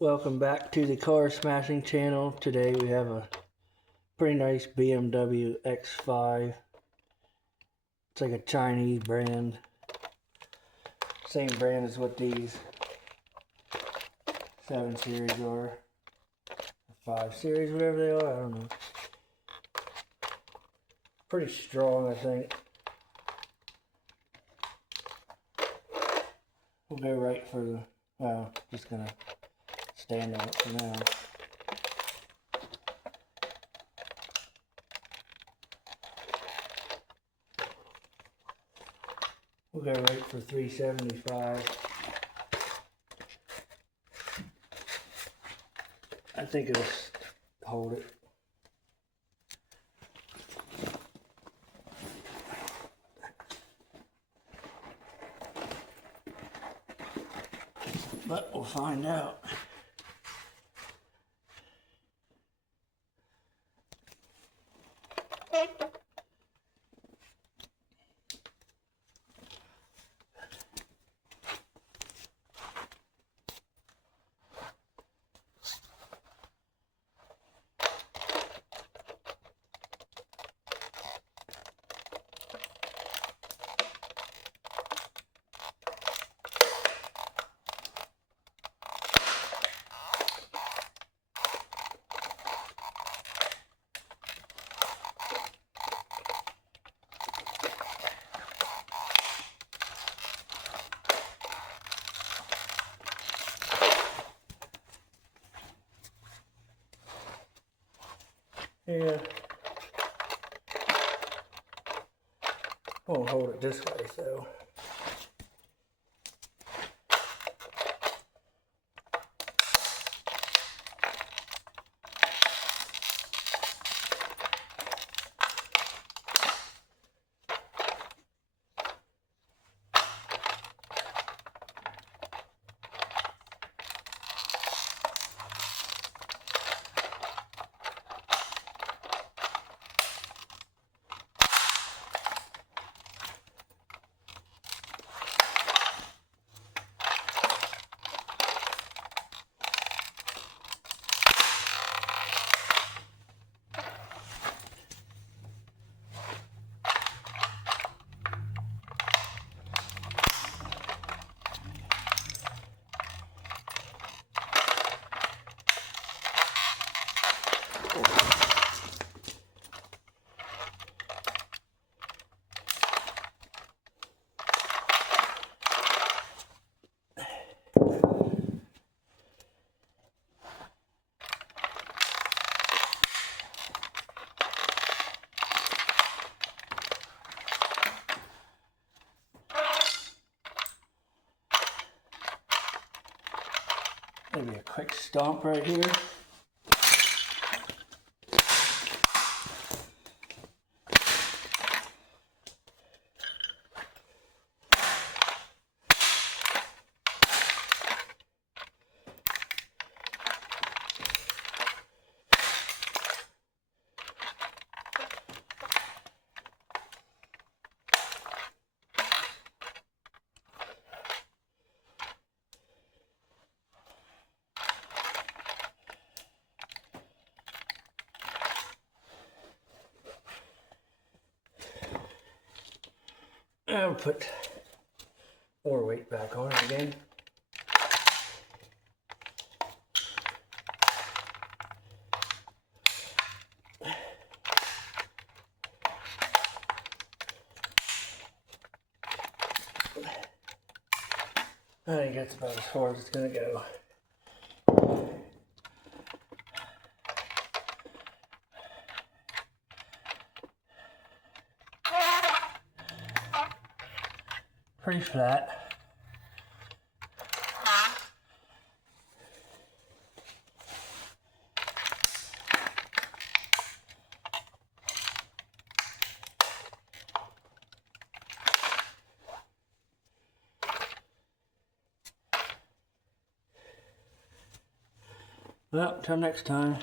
Welcome back to the Car Smashing channel. Today we have a pretty nice BMW X5. It's like a Chinese brand. Same brand as what these 7 Series are. 5 Series, whatever they are, I don't know. Pretty strong, I think. We'll go right for the, well, just gonna stand on it for now. We'll go right for 375. I think it'll hold it. But we'll find out. Yeah. Won't hold it this way, so. Maybe a quick stomp right here. I'll put more weight back on it again. I think that's about as far as it's going to go. Pretty flat. Well, till next time.